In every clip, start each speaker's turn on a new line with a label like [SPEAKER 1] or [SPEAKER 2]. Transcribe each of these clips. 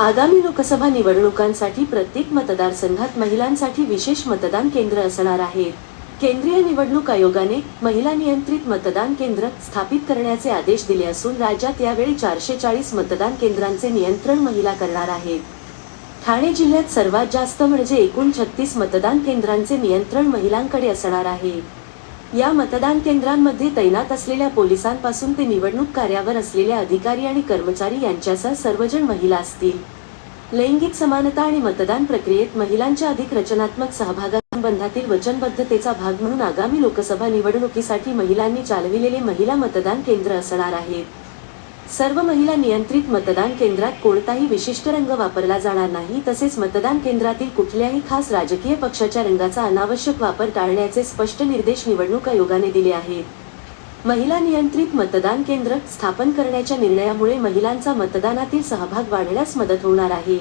[SPEAKER 1] आगामी लोकसभा निवडणुकांसाठी प्रत्येक मतदारसंघात महिलांसाठी विशेष मतदान केंद्र असणार आहेत. केंद्रीय निवडणूक आयोगाने महिला नियंत्रित मतदान केंद्र स्थापित करण्याचे आदेश दिले असून राज्यात यावेळी चारशे चाळीस मतदान केंद्रांचे नियंत्रण महिला करणार आहेत. ठाणे जिल्ह्यात सर्वात जास्त म्हणजे एकूण छत्तीस मतदान केंद्रांचे नियंत्रण महिलांकडे असणार आहे. या मतदान केंद्रांमध्ये तैनात असलेल्या पोलिसांपासून ते निवडणूक कार्यावर असलेले अधिकारी आणि कर्मचारी यांच्यासह सर्वजण महिला असतील. लैंगिक समानता आणि मतदान प्रक्रियेत महिलांच्या अधिक रचनात्मक सहभागासंबंधातील वचनबद्धतेचा भाग म्हणून आगामी लोकसभा निवडणुकीसाठी महिलांनी चालविलेले महिला मतदान केंद्र असणार आहेत. सर्व महिला नियंत्रित मतदान केंद्रात कोणताही विशिष्ट रंग वापरला जाणार नाही तसेच मतदान केंद्रातील कुठल्याही खास राजकीय पक्षाच्या रंगाचा अनावश्यक वापर टाळण्याचे स्पष्ट निर्देश निवडणूक आयोगाने दिले आहेत. महिला नियंत्रित मतदान केंद्र स्थापन करण्याच्या निर्णयामुळे महिलांचा मतदानातील सहभाग वाढण्यास मदत होणार आहे.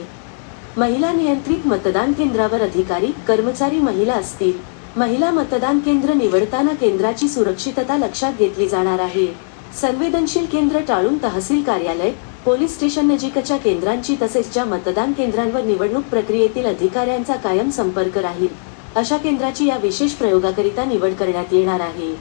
[SPEAKER 1] महिला नियंत्रित मतदान केंद्रावर अधिकारी कर्मचारी महिला असतील. महिला मतदान केंद्र निवडताना केंद्राची सुरक्षितता लक्षात घेतली जाणार आहे. संवेदनशील केंद्र टाळून तहसील कार्यालय पोलीस स्टेशन नजीकच्या केंद्रांची तसेच ज्या मतदान केंद्रांवर निवडणूक प्रक्रियेतील अधिकाऱ्यांचा कायम संपर्क राहील अशा केंद्राची या विशेष प्रयोगाकरिता निवड करण्यात येणार आहे.